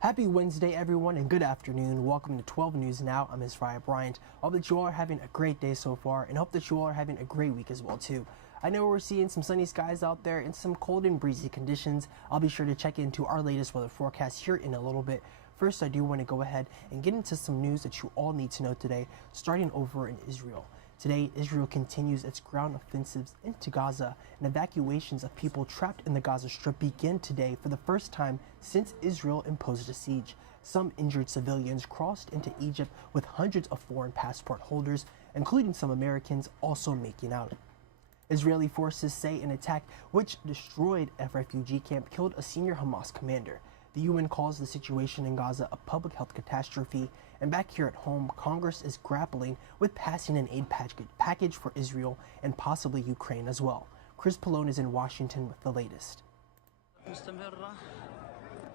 Happy Wednesday, everyone, and good afternoon. Welcome to 12 News Now. I'm Isaiah Bryant. I hope that you all are having a great day so far, and hope that you all are having a great week as well, too. I know we're seeing some sunny skies out there and some cold and breezy conditions. I'll be sure to check into our latest weather forecast here in a little bit. First, I do want to go ahead and get into some news that you all need to know today, starting over in Israel. Today, Israel continues its ground offensives into Gaza, and evacuations of people trapped in the Gaza Strip begin today for the first time since Israel imposed a siege. Some injured civilians crossed into Egypt with hundreds of foreign passport holders, including some Americans, also making out. Israeli forces say an attack which destroyed a refugee camp killed a senior Hamas commander. The UN calls the situation in Gaza a public health catastrophe, and back here at home, Congress is grappling with passing an aid package for Israel and possibly Ukraine as well. Chris Pallone is in Washington with the latest.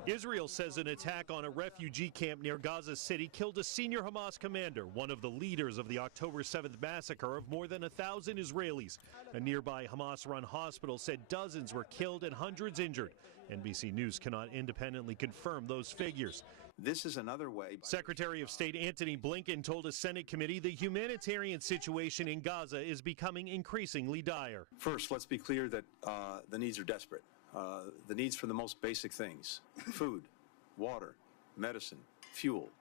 Israel says an attack on a refugee camp near Gaza City killed a senior Hamas commander, one of the leaders of the October 7th massacre of more than 1,000 Israelis. A nearby Hamas-run hospital said dozens were killed and hundreds injured. NBC News cannot independently confirm those figures. This is another way. Secretary of State Antony Blinken told a Senate committee the humanitarian situation in Gaza is becoming increasingly dire. First, let's be clear that the needs are desperate. The needs for the most basic things: food, water, medicine, fuel.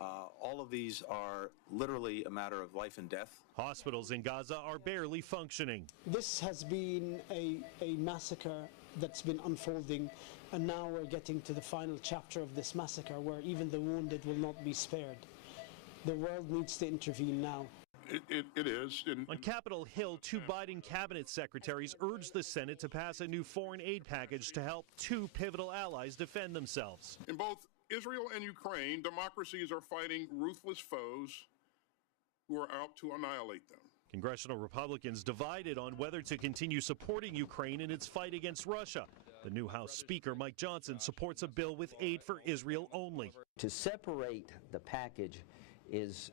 All of these are literally a matter of life and death. Hospitals in Gaza are barely functioning. This has been a massacre that's been unfolding, and now we're getting to the final chapter of this massacre where even the wounded will not be spared. The world needs to intervene now. It is. On Capitol Hill, two Biden cabinet secretaries urged the Senate to pass a new foreign aid package to help two pivotal allies defend themselves. In both Israel and Ukraine, democracies are fighting ruthless foes who are out to annihilate them. Congressional Republicans divided on whether to continue supporting Ukraine in its fight against Russia. The new House Speaker, Mike Johnson, supports a bill with aid for Israel only. To separate the package is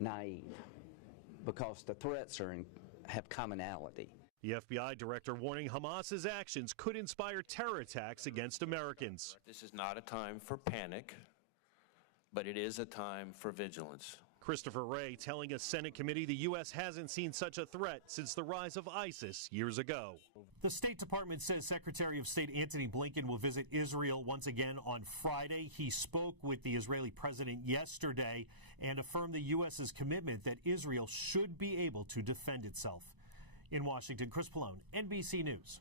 naive, because the threats have commonality. The FBI director warning Hamas's actions could inspire terror attacks against Americans. This is not a time for panic, but it is a time for vigilance. Christopher Wray telling a Senate committee the U.S. hasn't seen such a threat since the rise of ISIS years ago. The State Department says Secretary of State Antony Blinken will visit Israel once again on Friday. He spoke with the Israeli president yesterday and affirmed the U.S.'s commitment that Israel should be able to defend itself. In Washington, Chris Pallone, NBC News.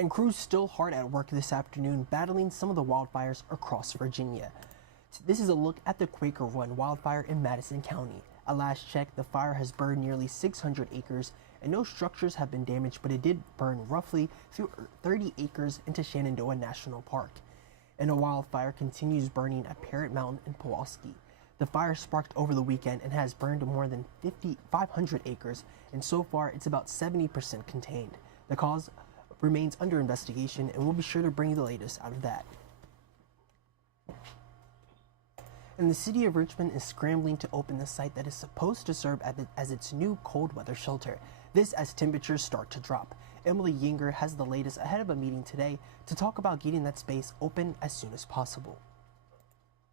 And crews still hard at work this afternoon battling some of the wildfires across Virginia. This is a look at the Quaker Run wildfire in Madison County. At last check, the fire has burned nearly 600 acres and no structures have been damaged, but it did burn roughly 30 acres into Shenandoah National Park. And a wildfire continues burning at Parrot Mountain in Pulaski. The fire sparked over the weekend and has burned more than 500 acres, and so far it's about 70% contained. The cause remains under investigation, and we'll be sure to bring you the latest out of that. And the city of Richmond is scrambling to open the site that is supposed to serve as its new cold weather shelter. This as temperatures start to drop. Emily Yinger has the latest ahead of a meeting today to talk about getting that space open as soon as possible.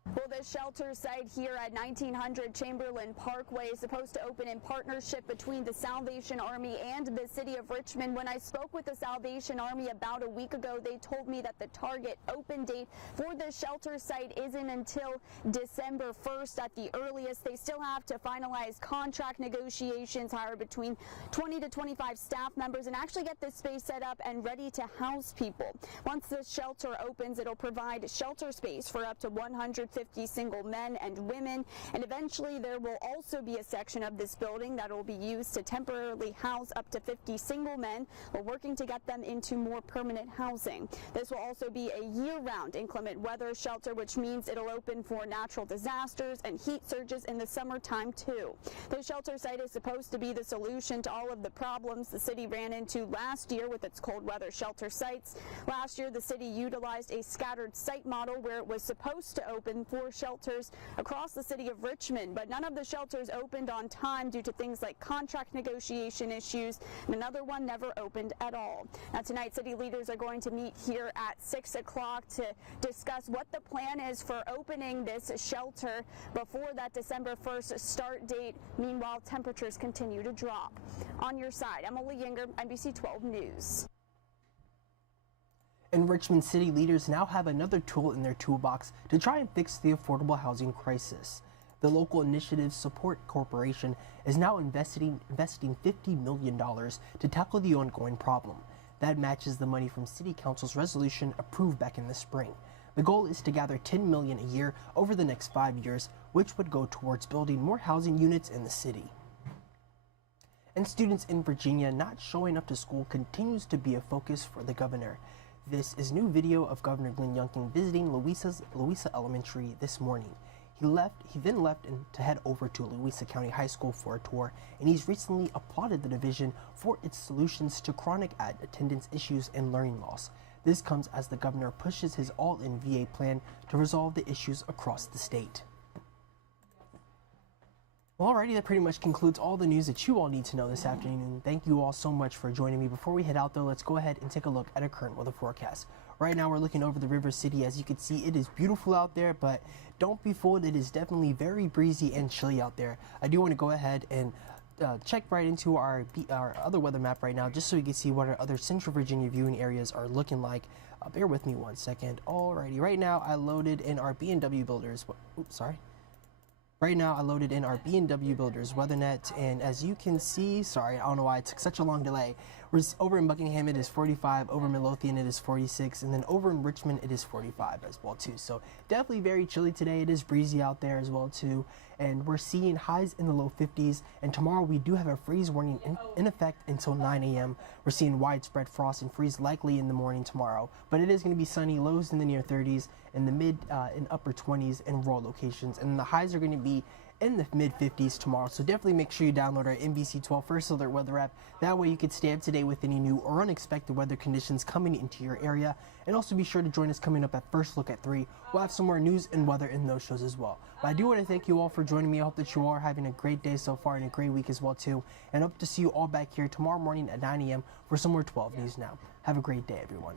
Well, this shelter site here at 1900 Chamberlain Parkway is supposed to open in partnership between the Salvation Army and the city of Richmond. When I spoke with the Salvation Army about a week ago, they told me that the target open date for the shelter site isn't until December 1st at the earliest. They still have to finalize contract negotiations, hire between 20 to 25 staff members, and actually get this space set up and ready to house people. Once the shelter opens, it'll provide shelter space for up to 150 single men and women, and eventually there will also be a section of this building that will be used to temporarily house up to 50 single men. We're working to get them into more permanent housing. This will also be a year-round inclement weather shelter, which means it'll open for natural disasters and heat surges in the summertime too. The shelter site is supposed to be the solution to all of the problems the city ran into last year with its cold weather shelter sites. Last year, the city utilized a scattered site model where it was supposed to open 4 shelters across the city of Richmond, but none of the shelters opened on time due to things like contract negotiation issues, and another one never opened at all. Now tonight, city leaders are going to meet here at 6 o'clock to discuss what the plan is for opening this shelter before that December 1st start date. Meanwhile, temperatures continue to drop. On your side, Emily Yinger, NBC 12 News. In Richmond, city leaders now have another tool in their toolbox to try and fix the affordable housing crisis. The local initiative Support Corporation is now investing $50 million to tackle the ongoing problem. That matches the money from City Council's resolution approved back in the spring. The goal is to gather $10 million a year over the next 5 years, which would go towards building more housing units in the city. And students in Virginia not showing up to school continues to be a focus for the governor. This is new video of Governor Glenn Youngkin visiting Louisa Elementary this morning. He then left to head over to Louisa County High School for a tour, and he's recently applauded the division for its solutions to chronic attendance issues and learning loss. This comes as the governor pushes his all-in VA plan to resolve the issues across the state. Well, alrighty, that pretty much concludes all the news that you all need to know this afternoon. Thank you all so much for joining me. Before we head out, though, let's go ahead and take a look at our current weather forecast. Right now, we're looking over the River City. As you can see, it is beautiful out there, but don't be fooled. It is definitely very breezy and chilly out there. I do want to go ahead and check right into our other weather map right now, just so you can see what our other Central Virginia viewing areas are looking like. Bear with me 1 second. Alrighty, right now I loaded in our B&W Builders. Oops, sorry. Right now I loaded in our B&W Builders WeatherNet, and as you can see, sorry, I don't know why it took such a long delay. Over in Buckingham it is 45, over in Midlothian it is 46, and then over in Richmond it is 45 as well too. So definitely very chilly today. It is breezy out there as well too, and we're seeing highs in the low 50s, and tomorrow we do have a freeze warning in effect until 9 a.m. We're seeing widespread frost and freeze likely in the morning tomorrow, but it is going to be sunny, lows in the near 30s, in the mid and upper 20s in rural locations, and the highs are going to be in the mid 50s tomorrow. So definitely make sure you download our NBC 12 First Alert weather app. That way you can stay up to date with any new or unexpected weather conditions coming into your area. And also be sure to join us coming up at First Look at 3. We'll have some more news and weather in those shows as well. But I do want to thank you all for joining me. I hope that you all are having a great day so far and a great week as well too. And hope to see you all back here tomorrow morning at 9 a.m. for some more 12 News Now. Have a great day, everyone.